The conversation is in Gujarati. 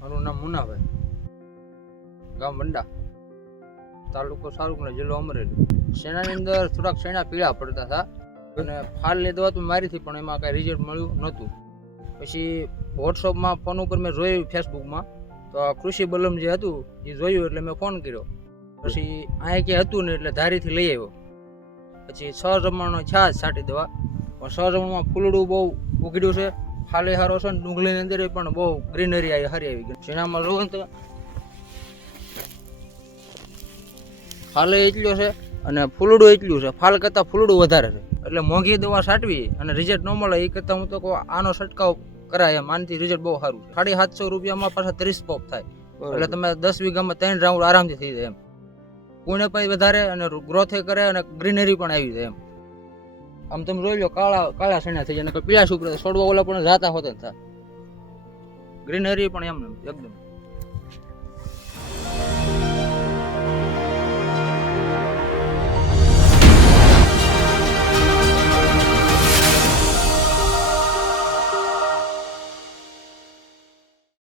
મારું નામ મુનાભાઈ, ગામ વંડા, તાલુકો સારુકુંડલા, જિલ્લો અમરેલી. શેણાની અંદર થોડાક શેણા પીળા પડતા હતા અને ફાલની દવા તો મારી હતી પણ એમાં કાંઈ રિઝલ્ટ મળ્યું નહોતું. પછી વોટ્સઅપમાં ફોન ઉપર મેં જોયું, ફેસબુકમાં તો આ કૃષિ બલમ જે હતું એ જોયું એટલે મેં ફોન કર્યો. પછી અહીંયા ક્યાંય હતું ને એટલે ધારીથી લઈ આવ્યો. પછી 6 જમણનો છાશ છાંટી દવા, પણ 6 જમણમાં ફૂલડું બહુ ઉઘડ્યું છે, ફાલે સારો છે ને ડુંગળીની અંદર પણ બહુ ગ્રીનરી હારી આવી ગઈ. શેણામાં જોવો ને તો ફાલે એટલું છે અને ફૂલડું એટલું છે, ફાલ કરતાં ફૂલડું વધારે છે. એટલે મોંઘી દવા છાંટવી અને રિઝલ્ટ ન મળે એ કરતાં હું તો કહું આનો છંટકાવ કરાય એમ, આનાથી રિઝલ્ટ બહુ સારું છે. 750 રૂપિયામાં પાછા 30 પોપ થાય, એટલે તમે 10 વીઘામાં 3 રાઉન્ડ આરામથી થઈ જાય એમ. પુણ્ય પણ વધારે અને ગ્રોથ કરે અને ગ્રીનરી પણ આવી જાય એમ. આમ તમે જોઈ લો, કાળા શેણા થઈ જાય, પીળા સુપરા છોડવા ઓલા પણ જાતા હોતા થાય, ગ્રીનરી પણ એમ એકદમ